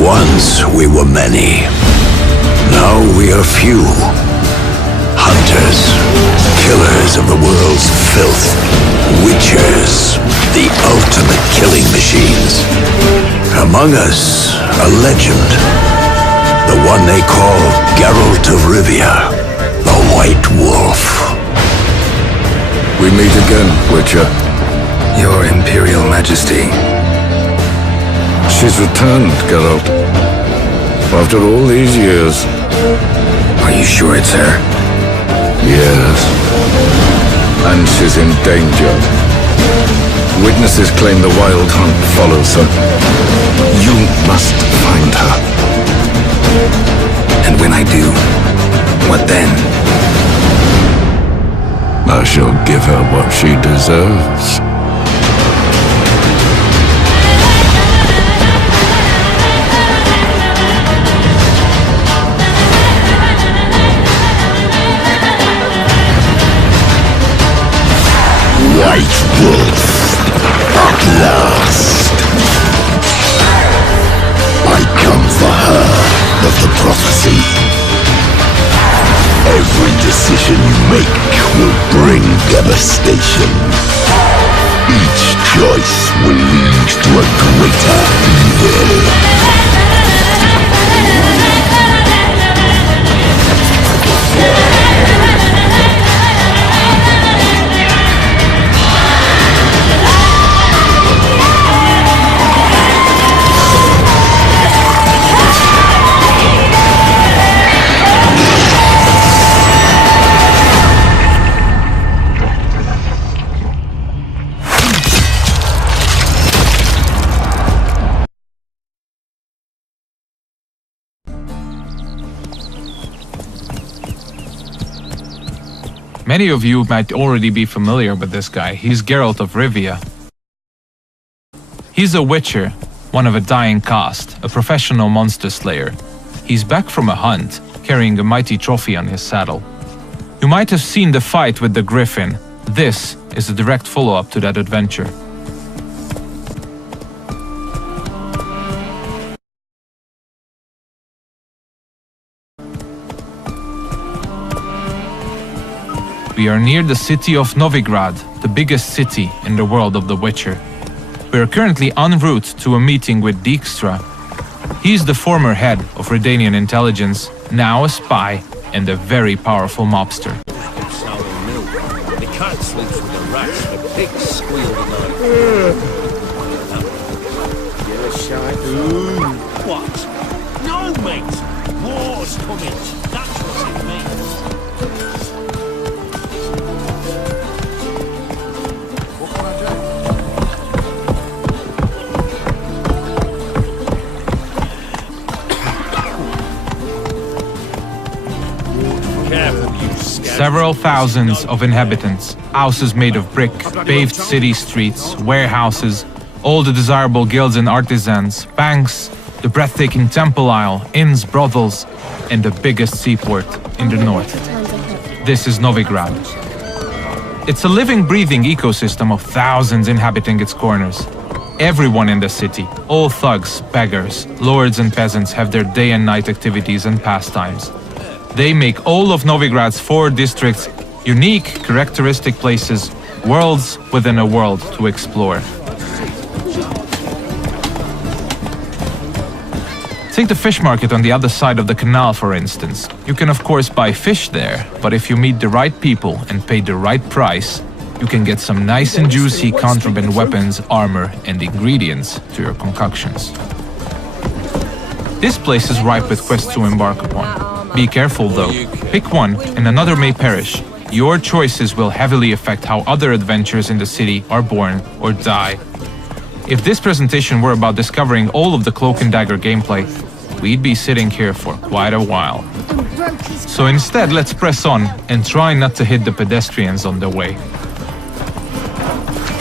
Once we were many, now we are few. Hunters, killers of the world's filth, witchers, the ultimate killing machines. Among us, a legend, the one they call Geralt of Rivia, the White Wolf. We meet again, Witcher. Your Imperial Majesty. She's returned, Geralt. After all these years. Are you sure it's her? Yes. And she's in danger. Witnesses claim the Wild Hunt follows her. You must find her. And when I do, what then? I shall give her what she deserves. White Wolf, at last. I come for her of the prophecy. Every decision you make will bring devastation. Each choice will lead to a greater evil. Many of you might already be familiar with this guy. He's Geralt of Rivia. He's a witcher, one of a dying caste, a professional monster slayer. He's back from a hunt, carrying a mighty trophy on his saddle. You might have seen the fight with the griffin. This is a direct follow-up to that adventure. We are near the city of Novigrad, the biggest city in the world of The Witcher. We are currently en route to a meeting with Dijkstra. He is the former head of Redanian intelligence, now a spy and a very powerful mobster. The cat sleeps with the rats, the pigs squeal the night. Get a shot. What? No, mate! War's coming! That's what it means. What can I do? Careful, you scout. Several thousands of inhabitants, houses made of brick, paved city streets, warehouses, all the desirable guilds and artisans, banks, the breathtaking temple isle, inns, brothels, and the biggest seaport in the north. This is Novigrad. It's a living, breathing ecosystem of thousands inhabiting its corners. Everyone in the city, all thugs, beggars, lords and peasants have their day and night activities and pastimes. They make all of Novigrad's 4 districts unique, characteristic places, worlds within a world to explore. Take the fish market on the other side of the canal, for instance. You can of course buy fish there, but if you meet the right people and pay the right price, you can get some nice and juicy contraband weapons, armor, and ingredients to your concoctions. This place is ripe with quests to embark upon. Be careful though, pick one and another may perish. Your choices will heavily affect how other adventures in the city are born or die. If this presentation were about discovering all of the Cloak and Dagger gameplay, we'd be sitting here for quite a while. So instead, let's press on and try not to hit the pedestrians on the way.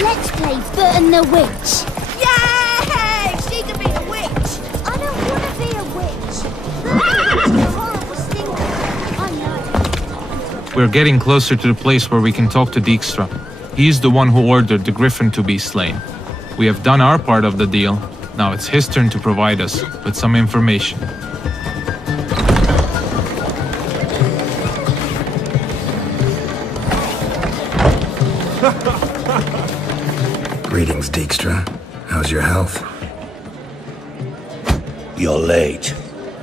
Let's play Foot and the Witch. Yay! She can be a witch! I don't want to be a witch. A horrible stinker. I know. We're getting closer to the place where we can talk to Dijkstra. He's the one who ordered the griffin to be slain. We have done our part of the deal. Now it's his turn to provide us with some information. Greetings, Dijkstra. How's your health? You're late.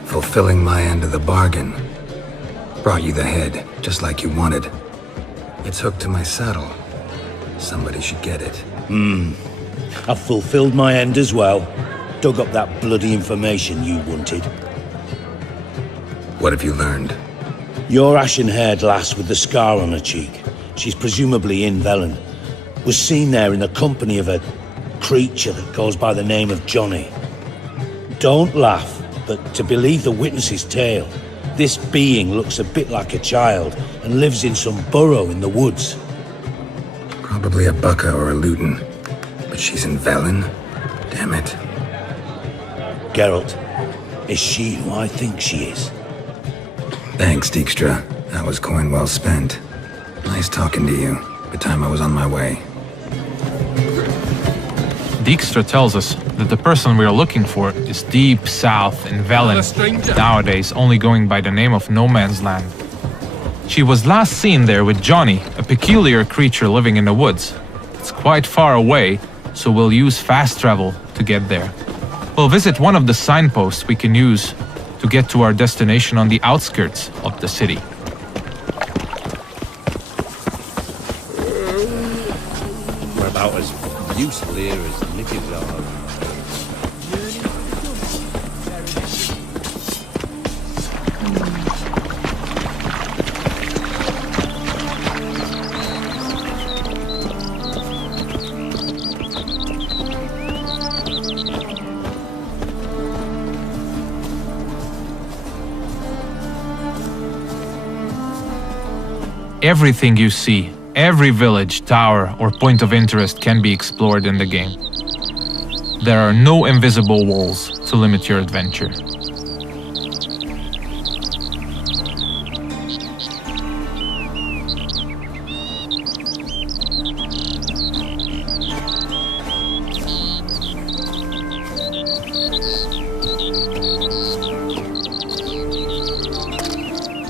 Fulfilling my end of the bargain. Brought you the head, just like you wanted. It's hooked to my saddle. Somebody should get it. I've fulfilled my end as well. Dug up that bloody information you wanted. What have you learned? Your ashen-haired lass with the scar on her cheek, she's presumably in Velen, was seen there in the company of a creature that goes by the name of Johnny. Don't laugh, but to believe the witness's tale, this being looks a bit like a child and lives in some burrow in the woods. Probably a Bucca or a Luton. But she's in Velen? Damn it. Geralt, is she who I think she is? Thanks, Dijkstra. That was coin well spent. Nice talking to you. Good time I was on my way. Dijkstra tells us that the person we are looking for is deep south in Velen, nowadays only going by the name of No Man's Land. She was last seen there with Johnny, a peculiar creature living in the woods. It's quite far away, so we'll use fast travel to get there. We'll visit one of the signposts we can use to get to our destination on the outskirts of the city. We're about as useful here as natives are. Everything you see, every village, tower, or point of interest can be explored in the game. There are no invisible walls to limit your adventure.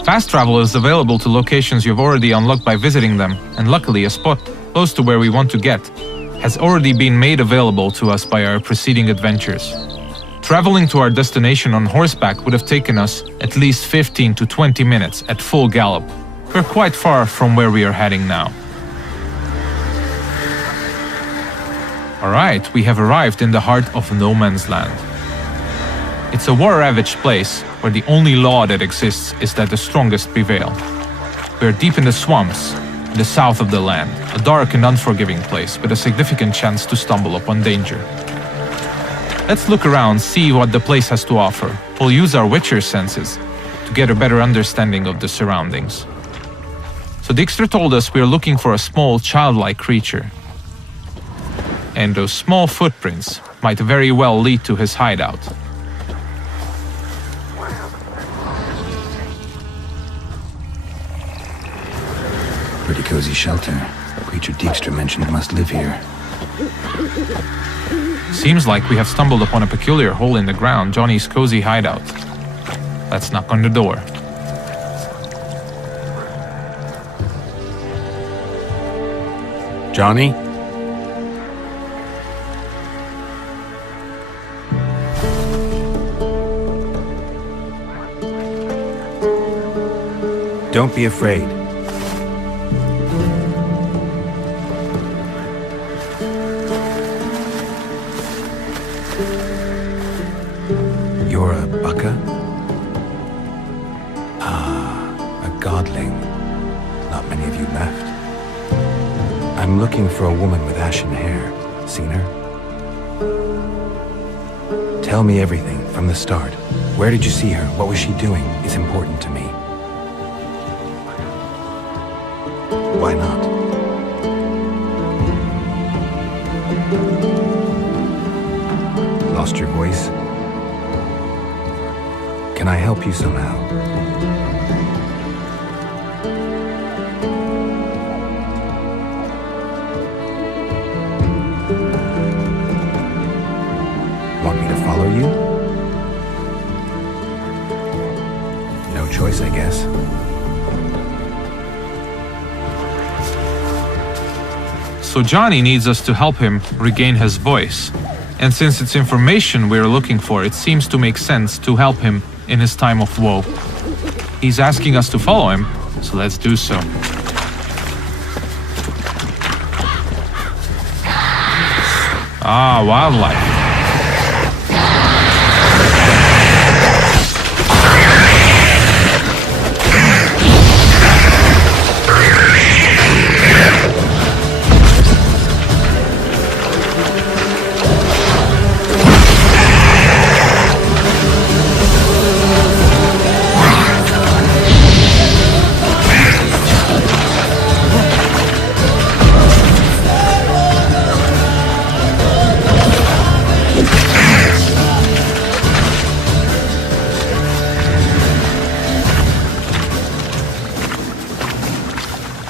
Fast travel is available to locations you've already unlocked by visiting them, and luckily a spot close to where we want to get has already been made available to us by our preceding adventures. Traveling to our destination on horseback would have taken us at least 15 to 20 minutes at full gallop. We're quite far from where we are heading now. Alright, we have arrived in the heart of no man's land. It's a war-ravaged place where the only law that exists is that the strongest prevail. We're deep in the swamps, in the south of the land, a dark and unforgiving place with a significant chance to stumble upon danger. Let's look around, see what the place has to offer. We'll use our Witcher senses to get a better understanding of the surroundings. So Dijkstra told us we are looking for a small, childlike creature. And those small footprints might very well lead to his hideout. Pretty cozy shelter. The creature Dijkstra mentioned must live here. Seems like we have stumbled upon a peculiar hole in the ground, Johnny's cozy hideout. Let's knock on the door. Johnny? Don't be afraid. You're a baka? Ah, a godling. Not many of you left. I'm looking for a woman with ashen hair. Seen her? Tell me everything from the start. Where did you see her? What was she doing? It's important to me. Why not? Lost your voice? Can I help you somehow? Want me to follow you? No choice, I guess. So Johnny needs us to help him regain his voice. And since it's information we're looking for, it seems to make sense to help him in his time of woe. He's asking us to follow him, so let's do so. Ah, wildlife.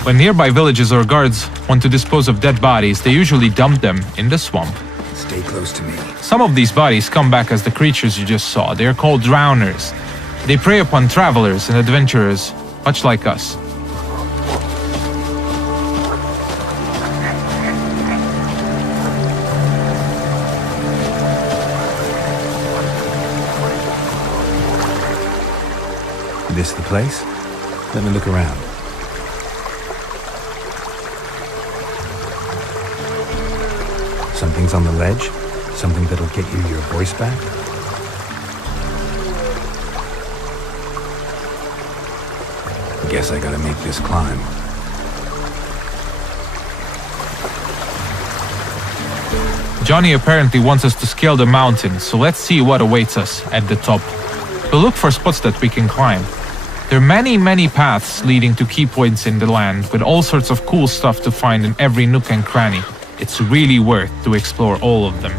When nearby villages or guards want to dispose of dead bodies, they usually dump them in the swamp. Stay close to me. Some of these bodies come back as the creatures you just saw. They are called drowners. They prey upon travelers and adventurers, much like us. This the place? Let me look around. Something's on the ledge? Something that'll get you your voice back? Guess I gotta make this climb. Johnny apparently wants us to scale the mountain, so let's see what awaits us at the top. We'll look for spots that we can climb. There are many paths leading to key points in the land, with all sorts of cool stuff to find in every nook and cranny. It's really worth to explore all of them.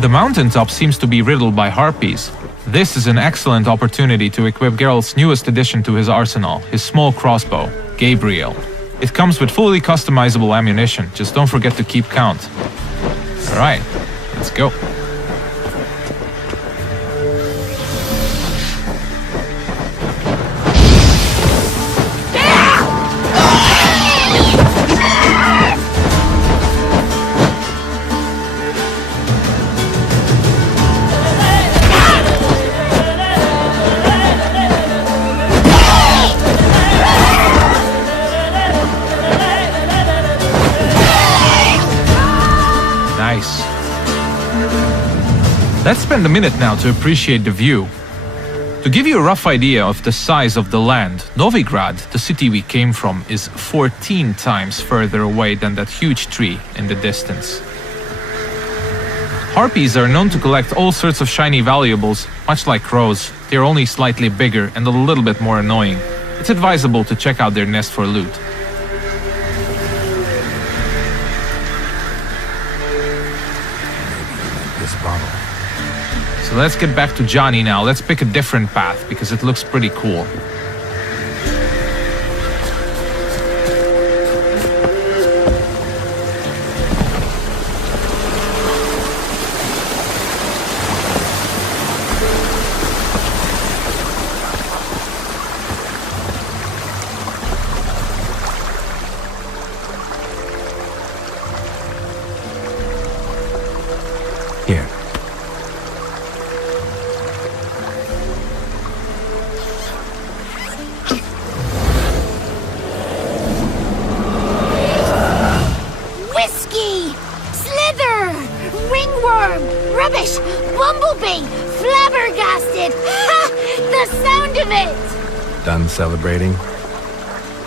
The mountaintop seems to be riddled by harpies. This is an excellent opportunity to equip Geralt's newest addition to his arsenal, his small crossbow, Gabriel. It comes with fully customizable ammunition, just don't forget to keep count. Alright, let's go. Let's spend a minute now to appreciate the view. To give you a rough idea of the size of the land, Novigrad, the city we came from, is 14 times further away than that huge tree in the distance. Harpies are known to collect all sorts of shiny valuables, much like crows. They're only slightly bigger and a little bit more annoying. It's advisable to check out their nest for loot. This bottle. So let's get back to Johnny now. Let's pick a different path because it looks pretty cool. Here. Whiskey! Slither! Ringworm! Rubbish! Bumblebee! Flabbergasted! Ha! The sound of it! Done celebrating?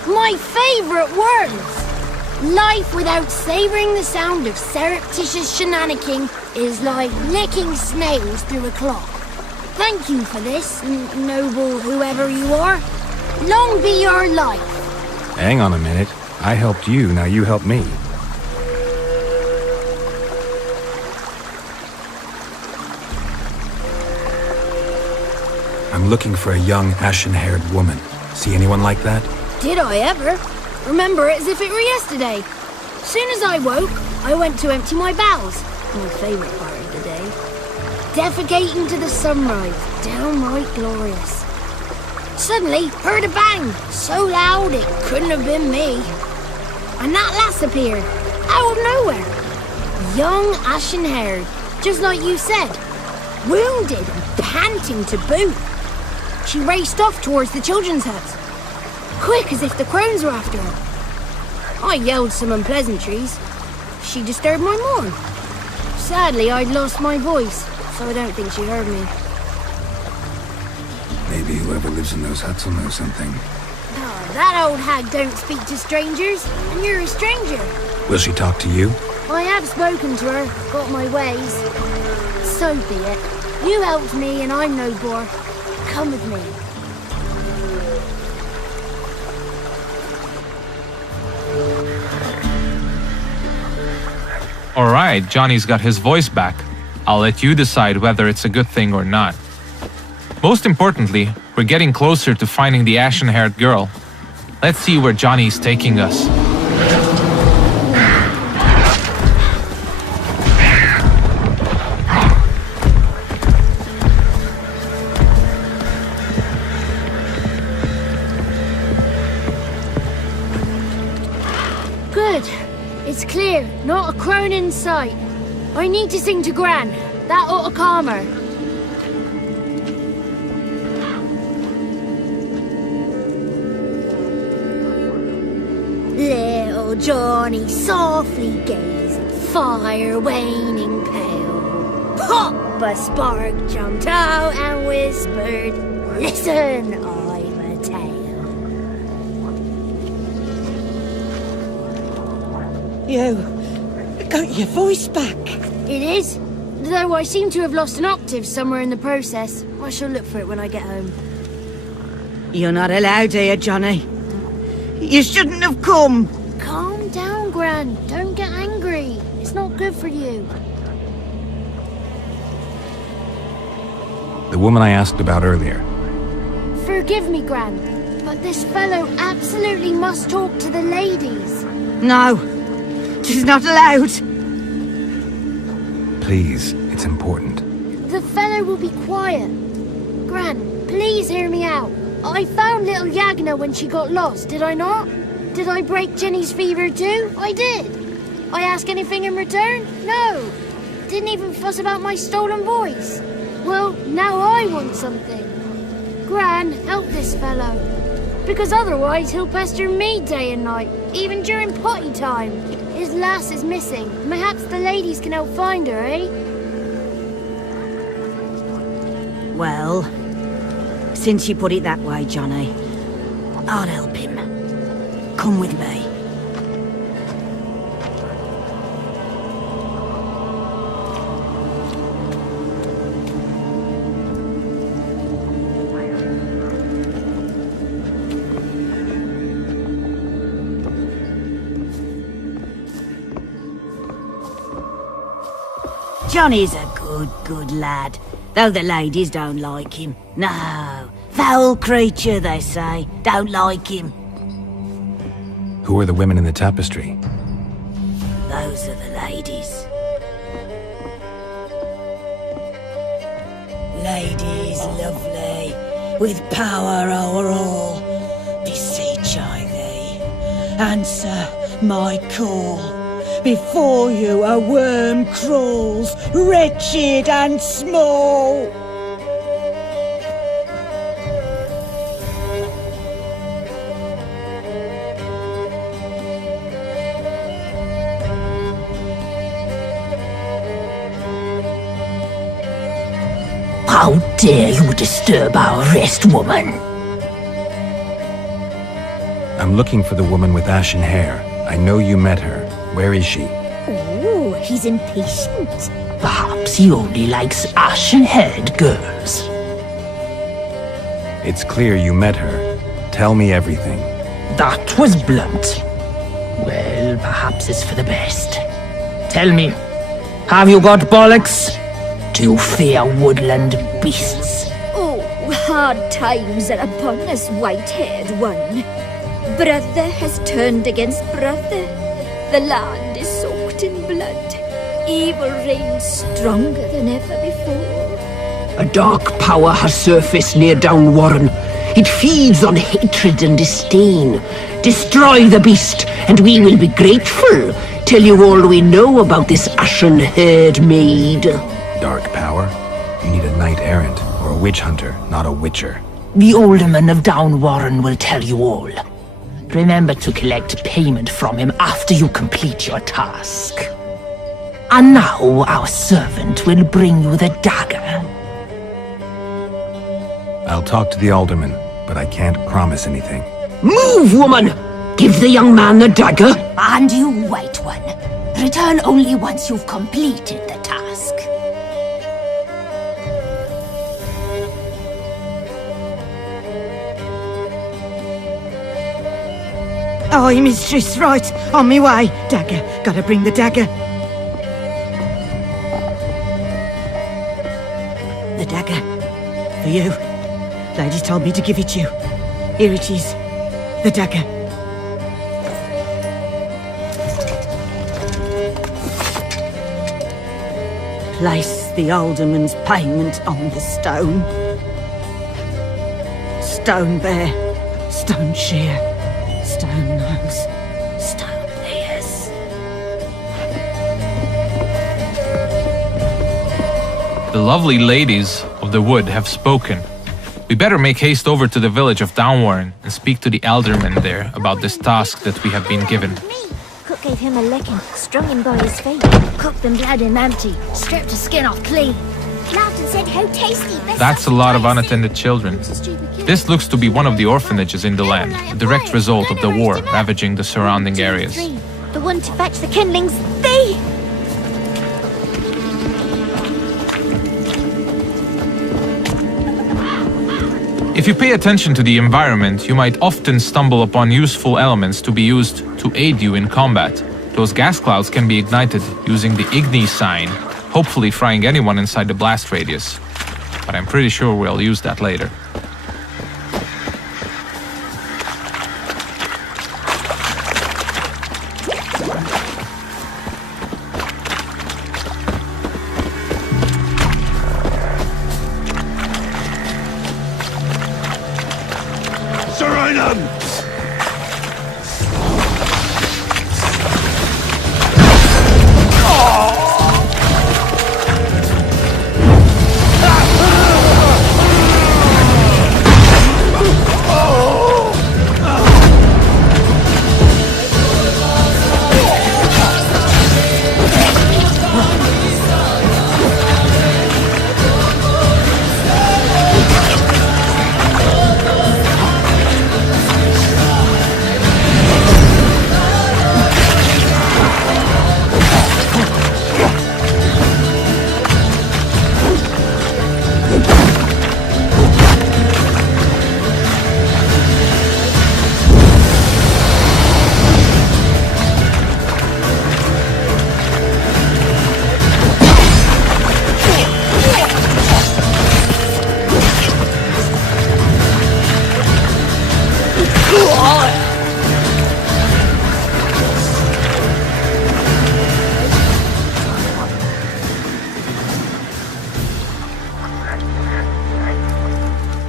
My favorite words! Life without savoring the sound of surreptitious shenanigans is like licking snails through a clock. Thank you for this, noble whoever you are. Long be your life. Hang on a minute. I helped you, now you help me. I'm looking for a young, ashen-haired woman. See anyone like that? Did I ever? Remember it as if it were yesterday. Soon as I woke, I went to empty my bowels. My favourite part of the day. Defecating to the sunrise. Downright glorious. Suddenly, heard a bang. So loud it couldn't have been me. And that lass appeared. Out of nowhere. Young, ashen-haired. Just like you said. Wounded and panting to boot. She raced off towards the children's hut. Quick as if the crones were after her. I yelled some unpleasantries. She disturbed my morn. Sadly, I'd lost my voice, so I don't think she heard me. Maybe whoever lives in those huts will know something. Oh, that old hag don't speak to strangers, and you're a stranger. Will she talk to you? I have spoken to her, got my ways. So be it. You helped me, and I'm no bore. Come with me. Alright, Johnny's got his voice back. I'll let you decide whether it's a good thing or not. Most importantly, we're getting closer to finding the ashen-haired girl. Let's see where Johnny's taking us. Good. It's clear. Not a crone in sight. I need to sing to Gran. That ought to calm her. Little Johnny softly gazed, fire waning pale. Pop! A spark jumped out and whispered, "Listen, I've a tale." You got your voice back. It is. Though I seem to have lost an octave somewhere in the process. I shall look for it when I get home. You're not allowed here, Johnny. You shouldn't have come. Calm down, Gran. Don't get angry. It's not good for you. The woman I asked about earlier. Forgive me, Gran, but this fellow absolutely must talk to the ladies. No, she's not allowed. Please, it's important. The fellow will be quiet. Gran, please hear me out. I found little Yagna when she got lost, did I not? Did I break Jenny's fever too? I did. I ask anything in return? No. Didn't even fuss about my stolen voice. Well, now I want something. Gran, help this fellow. Because otherwise he'll pester me day and night, even during potty time. His lass is missing. Perhaps the ladies can help find her, eh? Well, since you put it that way, Johnny, I'll help him. Come with me. Johnny's a good lad, though the ladies don't like him. No, foul creature, they say. Don't like him. Who are the women in the tapestry? Those are the ladies. Ladies lovely, with power o'er all. Beseech I thee, answer my call. Before you a worm crawls, wretched and small. How dare you disturb our rest, woman? I'm looking for the woman with ashen hair. I know you met her. Where is she? Oh, he's impatient. Perhaps he only likes ashen-haired girls. It's clear you met her. Tell me everything. That was blunt. Well, perhaps it's for the best. Tell me, have you got bollocks? Do you fear woodland beasts? Oh, hard times are upon us, white-haired one. Brother has turned against brother. The land is soaked in blood. Evil reigns stronger than ever before. A dark power has surfaced near Downwarren. It feeds on hatred and disdain. Destroy the beast, and we will be grateful. Tell you all we know about this ashen-haired maid. Dark power? You need a knight-errant, or a witch hunter, not a witcher. The alderman of Downwarren will tell you all. Remember to collect payment from him after you complete your task. And now our servant will bring you the dagger. I'll talk to the alderman, but I can't promise anything. Move, woman! Give the young man the dagger. And you, white one, return only once you've completed the task. Aye, mistress, right. On me way. Dagger. Gotta bring the dagger. The dagger. For you. Lady told me to give it you. Here it is. The dagger. Place the alderman's payment on the stone. Stone bear. Stone shear. Stone nose, stone ears. The lovely ladies of the wood have spoken. We better make haste over to the village of Downwarren and speak to the alderman there about this task that we have been given. Cook gave him a licking, strung him by his feet, cooked and bled him empty, stripped his skin off clean. Laughed and said how tasty. That's a lot of unattended children. This looks to be one of the orphanages in the land, a direct result of the war ravaging the surrounding areas. The one to fetch the kindlings, they... If you pay attention to the environment, you might often stumble upon useful elements to be used to aid you in combat. Those gas clouds can be ignited using the Igni sign, hopefully frying anyone inside the blast radius. But I'm pretty sure we'll use that later.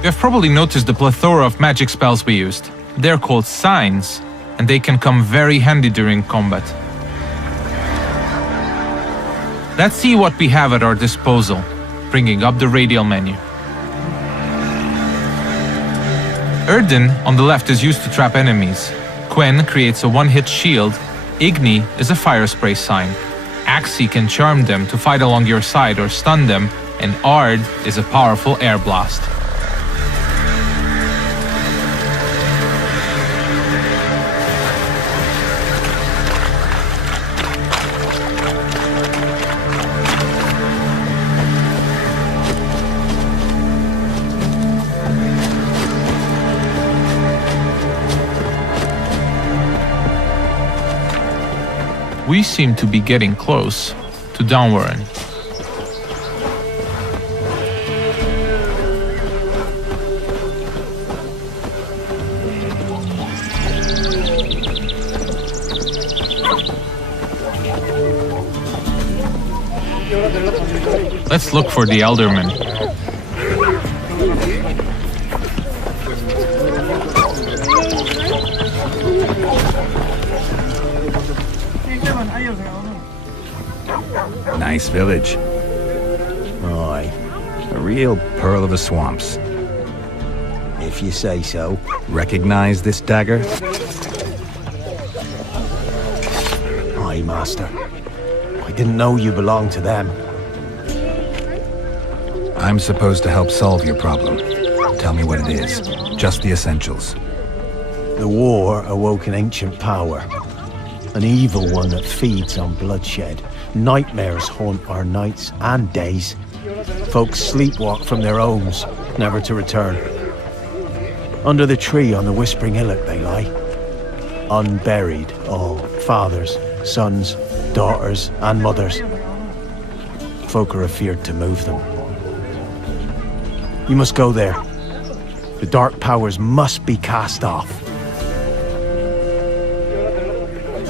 You have probably noticed the plethora of magic spells we used. They're called signs, and they can come very handy during combat. Let's see what we have at our disposal, bringing up the radial menu. Erdin on the left is used to trap enemies. Quen creates a one-hit shield. Igni is a fire spray sign. Axi can charm them to fight along your side or stun them, and Ard is a powerful air blast. We seem to be getting close to Downwarren. Let's look for the Elderman. Nice village. Aye. A real pearl of the swamps. If you say so. Recognize this dagger? Aye, Master. I didn't know you belonged to them. I'm supposed to help solve your problem. Tell me what it is. Just the essentials. The war awoke an ancient power. An evil one that feeds on bloodshed. Nightmares haunt our nights and days. Folks sleepwalk from their homes, never to return. Under the tree on the Whispering Hillock they lie. Unburied, all. Fathers, sons, daughters, and mothers. Folk are afeard to move them. You must go there. The dark powers must be cast off.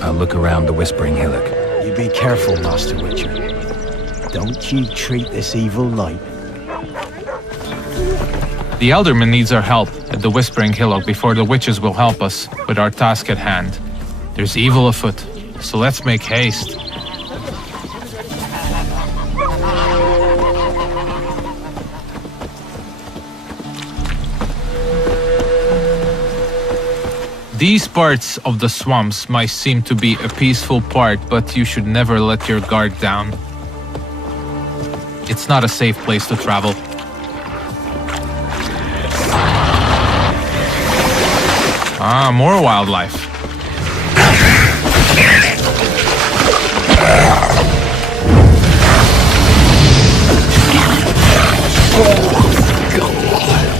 I'll look around the Whispering Hillock. You be careful, Master Witcher. Don't you treat this evil light. The Elderman needs our help at the Whispering Hillock before the witches will help us with our task at hand. There's evil afoot, so let's make haste. These parts of the swamps might seem to be a peaceful part, but you should never let your guard down. It's not a safe place to travel. Ah, more wildlife.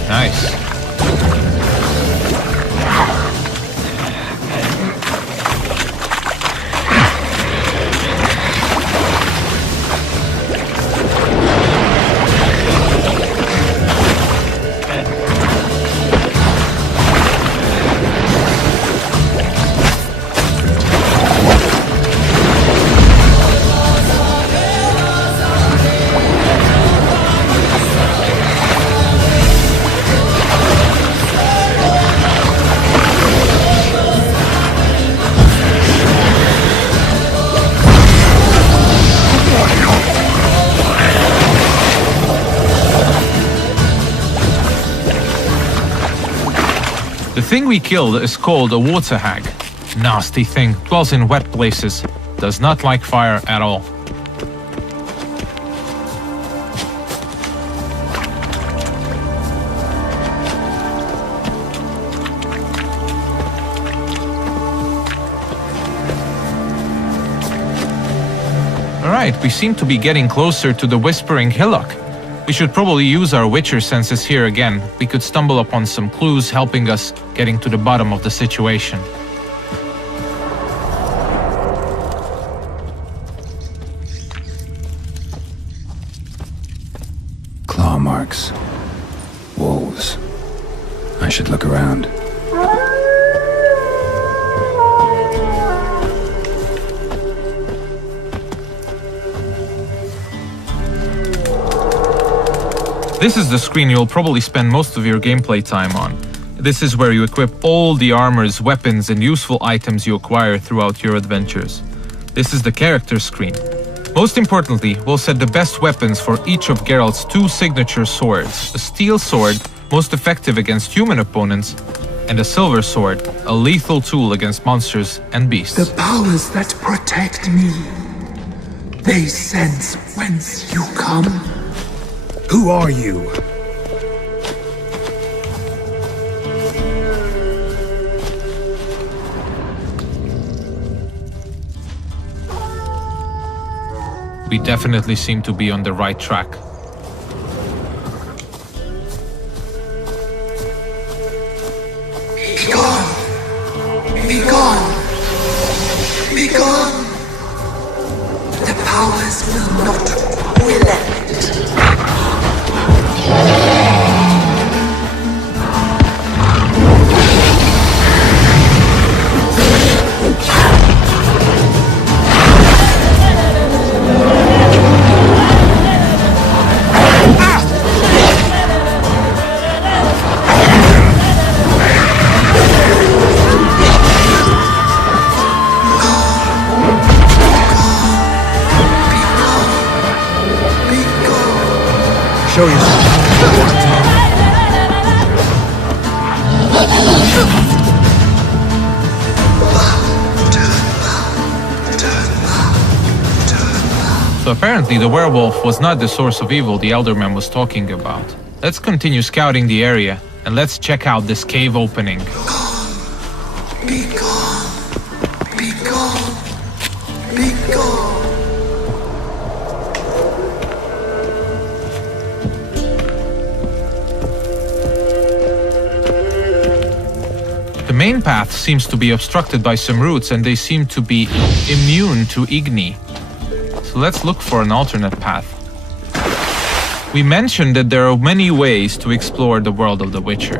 Nice. The thing we killed is called a water hag. Nasty thing, dwells in wet places, does not like fire at all. Alright, we seem to be getting closer to the Whispering Hillock. We should probably use our Witcher senses here again. We could stumble upon some clues helping us getting to the bottom of the situation. Claw marks. Wolves. I should look around. This is the screen you'll probably spend most of your gameplay time on. This is where you equip all the armors, weapons, and useful items you acquire throughout your adventures. This is the character screen. Most importantly, we'll set the best weapons for each of Geralt's 2 signature swords. A steel sword, most effective against human opponents, and a silver sword, a lethal tool against monsters and beasts. The powers that protect me, they sense whence you come. Who are you? We definitely seem to be on the right track. Be gone! Be gone! Be gone! The powers will not relent. Show yourself. So apparently the werewolf was not the source of evil the Elderman was talking about. Let's continue scouting the area, and let's check out this cave opening. Be gone! Be gone! Be gone! The main path seems to be obstructed by some roots, and they seem to be immune to Igni. So let's look for an alternate path. We mentioned that there are many ways to explore the world of The Witcher,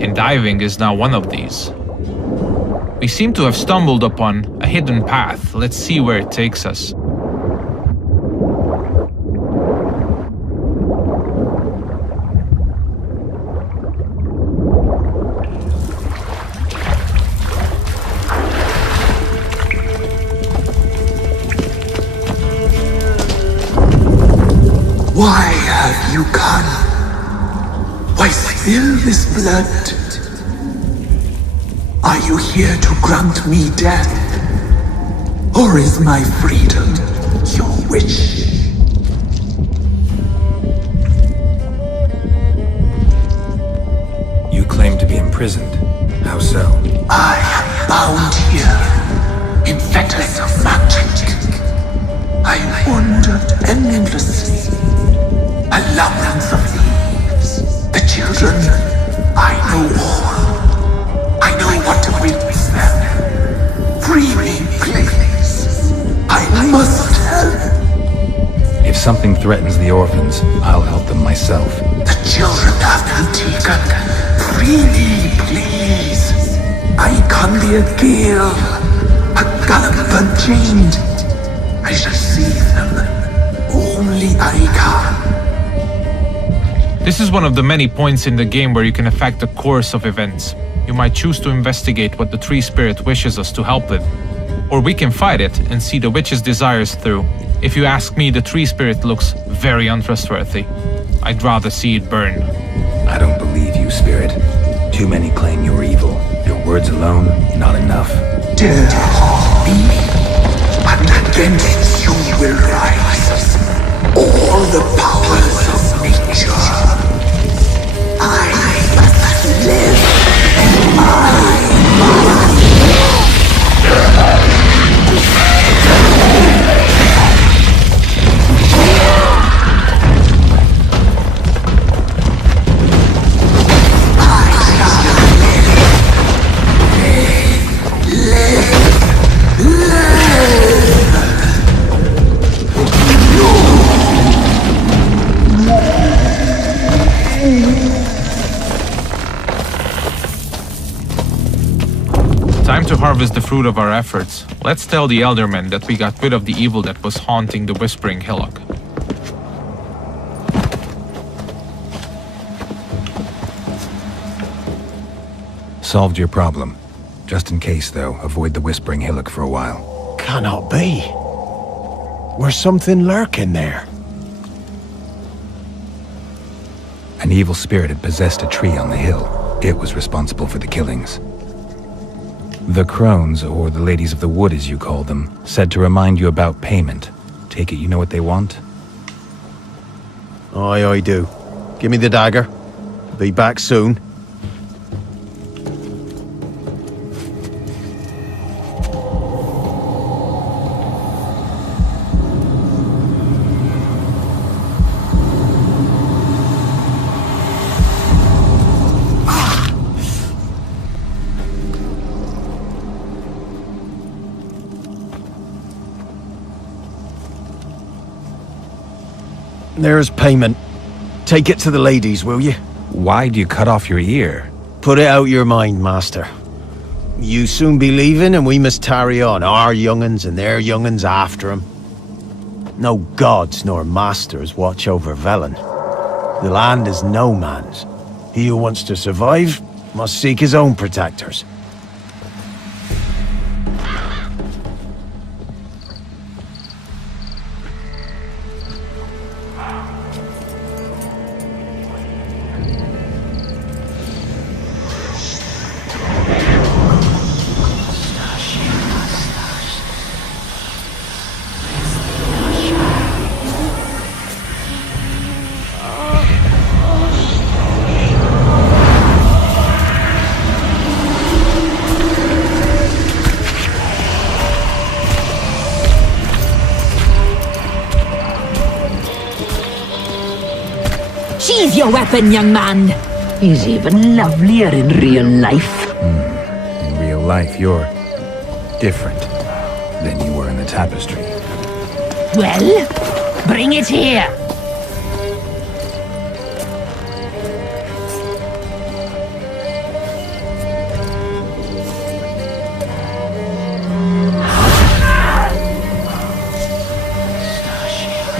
and diving is now one of these. We seem to have stumbled upon a hidden path. Let's see where it takes us. Why have you come? Why spill this blood? Are you here to grant me death? Or is my freedom your wish? You claim to be imprisoned. How so? I am bound here in fetters of magic. to see. A labyrinth of leaves. The children, I know all. I know what to wait with them. Free me, please. I must help. If something threatens the orphans, I'll help them myself. The children have been taken. Free me, please. I can be a gale, a gallop unchained. I shall save them. Only I can. This is one of the many points in the game where you can affect the course of events. You might choose to investigate what the tree spirit wishes us to help with. Or we can fight it and see the witch's desires through. If you ask me, the tree spirit looks very untrustworthy. I'd rather see it burn. I don't believe you, spirit. Too many claim you're evil. Your words alone, not enough. Dare harm me, and against you will rise all the powers of nature. I must live. Time to harvest the fruit of our efforts. Let's tell the Eldermen that we got rid of the evil that was haunting the Whispering Hillock. Solved your problem. Just in case, though, avoid the Whispering Hillock for a while. Cannot be. There's something lurking there. An evil spirit had possessed a tree on the hill. It was responsible for the killings. The crones, or the ladies of the wood as you call them, said to remind you about payment. Take it you know what they want? Aye, I do. Give me the dagger. Be back soon. There's payment. Take it to the ladies, will you? Why'd you cut off your ear? Put it out your mind, master. You soon be leaving and we must tarry on, our young'uns and their young'uns after 'em. No gods nor masters watch over Velen. The land is no man's. He who wants to survive must seek his own protectors. Sheathe your weapon, young man. He's even lovelier in real life. In real life, you're different than you were in the tapestry. Well, bring it here.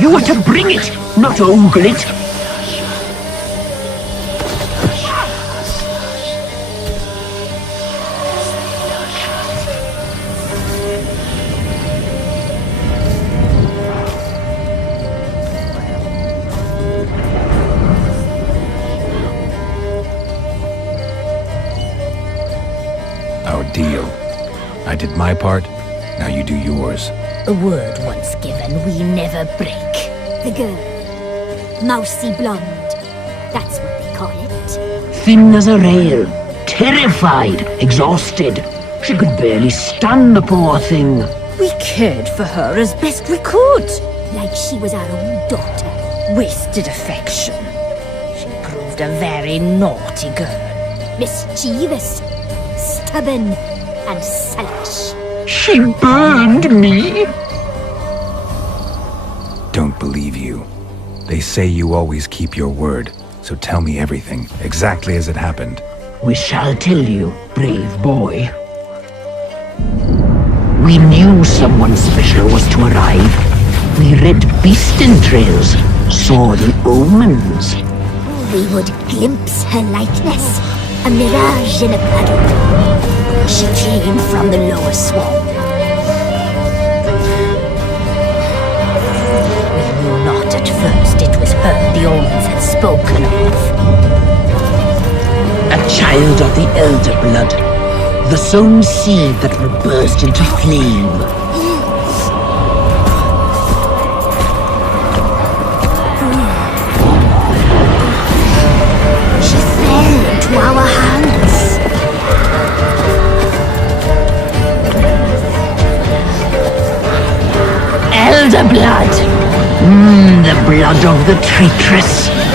You were to bring it, not ogle it. Our deal. I did my part, now you do yours. A word once given, we never break. The girl. Mousy blonde. That's what they call it. Thin as a rail, terrified, exhausted. She could barely stand, the poor thing. We cared for her as best we could. like she was our own daughter. Wasted affection. She proved a very naughty girl. Mischievous, stubborn, and selfish. She burned me. Don't believe you. They say you always keep your word, so tell me everything, exactly as it happened. We shall tell you, brave boy. We knew someone special was to arrive. We read beast entrails, saw the omens. We would glimpse her likeness, a mirage in a puddle. She came from the lower swamp. We knew not at first it was her the omens had spoken of. A child of the elder blood, the sown seed that will burst into flame. She fell into our hands. Elder blood! The blood of the traitress.